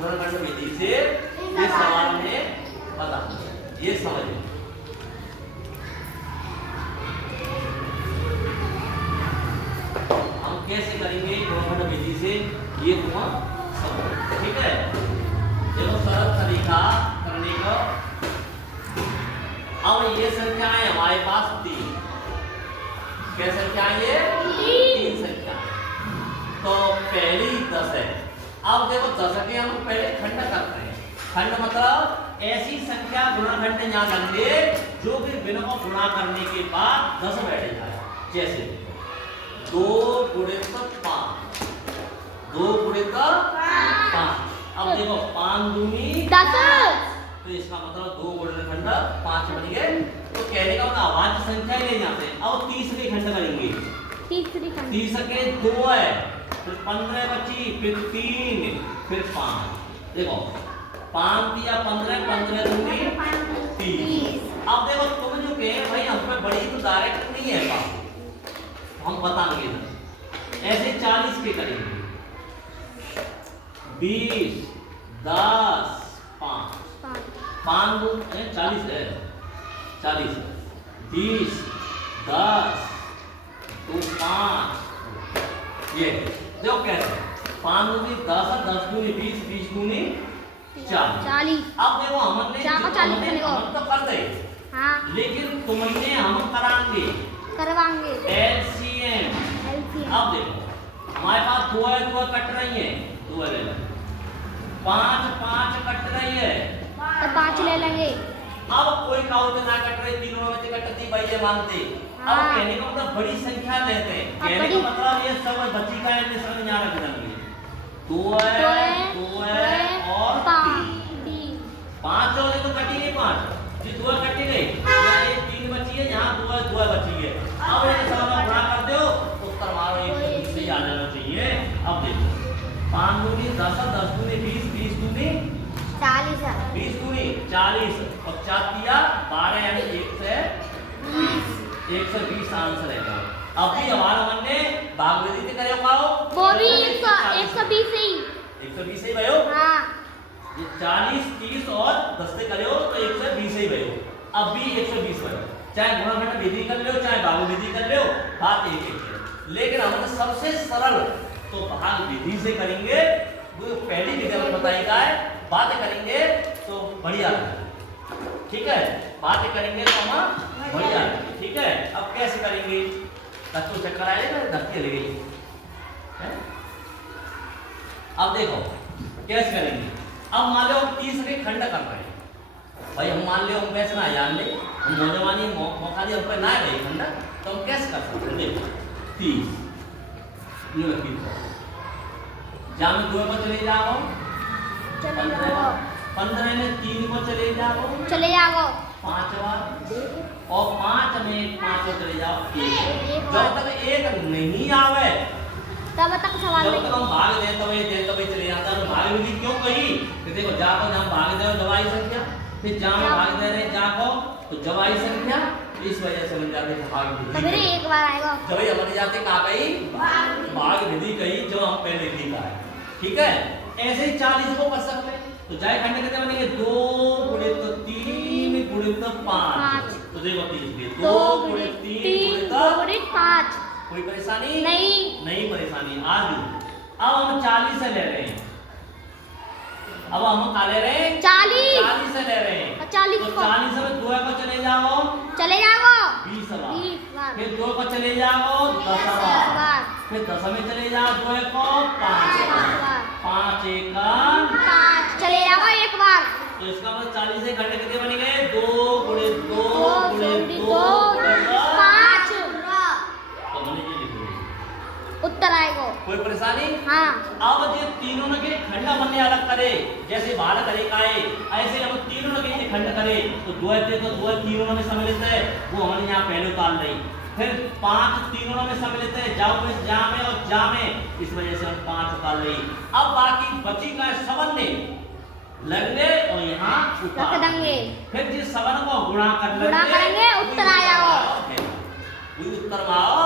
गुणनखंड विधि से इस सवाल में बता, ये समझ। हम कैसे करेंगे गुणनखंड विधि से, ये हुआ समझ, ठीक है। देखो सरल तरीका करने का। अब ये संख्या है हमारे पास 3, क्या संख्या है ये? 3 संख्या। तो पहली 10 है। अब देखो 10 के हम पहले खंड करते हैं। खंड मतलब ऐसी संख्या गुणनखंड यहाँ लेंगे जो कि बिना को गुणा करने के बाद 10 बैठ जाए। जैसे 2 गुणित 5, 2 गुणित 5। अब देखो 5 दूनी 10, तो इसका मतलब 2 गुणनखंड 5 बन गए। तो कहने का मतलब अभाज्य संख्या ही ले जाते हैं। अब तीसरे खंड करेंगे। तीसरे के 2 है, फिर 15 बची, फिर 3, फिर 5। देखो 5 दिया 15, 15 दूनी 30। अब देखो तुम जो कहे भाई हम पे बड़ी तो डायरेक्ट नहीं है बात, हम बताएंगे ना। ऐसे 40 के करेंगे। 20, 10, 5, 5 दो 40 है, 40, 20, 10, 2, 5। ये देखो कैसे 5 दूनी 10, 10 दूनी 20, 20 दूनी 40। अब देखो हमने हम तो कर दे, लेकिन तुमने हम करवाएंगे एलसीएम। अब देखो हमारे पास 2 है, 2 कट रही है, 2 ले लो। 5, 5 कट रही है, तो 5 ले लेंगे। अब कोई काउंट ना कट रही, तीनों में से कटती भाई ये मानते। अब कहने का मतलब बड़ी संख्या लेते हैं। कहने का मतलब ये सब बच्ची का इनमें सब यहाँ रख देंगे। 2 है, 2 है और 3। 5 वाले तो कटी नहीं, 5 जी 2 कटी गई, यहाँ ये 3 बची है, यहाँ 2 बची है। अब ये सब गुणा कर दो, उत्तर मारो 120 से आ जाना चाहिए। अब देखो 5 दूनी 10, 10 दूनी 20, 20 दूनी 40, 20 दूनी 40 और 4 दिया 12, यानी 120 आंसर है। अब भी हमारा मन ने भाग विधि से करे पाओ, वो भी 120 ही 120 ही भयो। हाँ, ये 40, 30 और 10 से करे हो तो 120 ही भयो। अब भी 120 भयो, चाहे गुणनखंड विधि कर लो चाहे भाग विधि कर लो, बात एक ही है। लेकिन हमने सबसे सरल तो भाग विधि से करेंगे। वो पहली विधि हमें बताएगा है, बात करेंगे तो बढ़िया लगेगा, ठीक है। बात करेंगे तो हम बढ़िया लगेगा, ठीक है। अब कैसे करेंगे? तत्व चक्कर आएगा, धक्के लगेगी। अब देखो कैसे करेंगे। अब मान लो हम तीसरे खंड कर रहे हैं भाई, हम मान लो हम कैसे ना जान ले, हम नौजवानी मौका दिया हम पे ना गए खंड, तो हम कैसे कर सकते हैं? देखो 30 जहाँ में 2 को चले जाओ, 15 में 3 को चले जाओ 5 बार, और 5 में 5 को चले जाओ 1। जब तक 1 नहीं आवे तब तक सवाल जब तक हम भाग दे तब चले जाता है। भाग विधि क्यों कही? कि देखो जाको जहाँ भाग दे जवाई संख्या, फिर जहाँ भाग दे रहे जाको तो जवाई संख्या, इस वजह से बन जाते भाग विधि। मेरे एक बार आएगा जब हमारे जाते कहाँ कही? भाग विधि कही, जो हम पहले लिखा है, ठीक है। ऐसे ही 40 को कर सकते हैं। तो जाए खंड कितने बनेंगे? 2 गुणित 3 गुणित 5। तो देखो 2 गुणित 3 गुणित 5। कोई परेशानी नहीं परेशानी आज भी। अब हम 40 से ले रहे हैं, अब हम क्या ले रहे हैं? 40 से ले रहे हैं। 40 तो 40 में 2 को चले जाओ 20 बार, फिर 2 को चले जाओ 10 बार, फिर 10 में चले जाओ 2 को 5 बार, 5 1 5 चले जाओ एक बार। तो इसका मतलब 40 से घंटे कितने बन गए? 2 गुणित 2 गुणित 2 5। तो मैंने ये लिख दिया, उत्तर आएगा। कोई परेशानी? हाँ। अब जो तीनों ने के खंड बनने अलग करे, जैसे बालक करे काए, ऐसे हम तीनों ने के खंड करे तो 2 थे तो 2 तीनों में सम्मिलित है, वो हमने यहाँ पहले उतार ली। फिर 5 तीनों में सम्मिलित है, जाओ में जा में और जा में, इस वजह से हम 5 उतार ली। अब बाकी बची का सबन ने लगने और यहाँ रख देंगे, फिर जिस सबन को गुणा करेंगे उत्तर आ जाओ। उत्तर आओ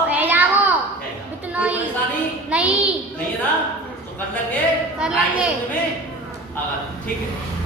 इतना ही नहीं है ना, तो कर लेंगे। अगर ठीक है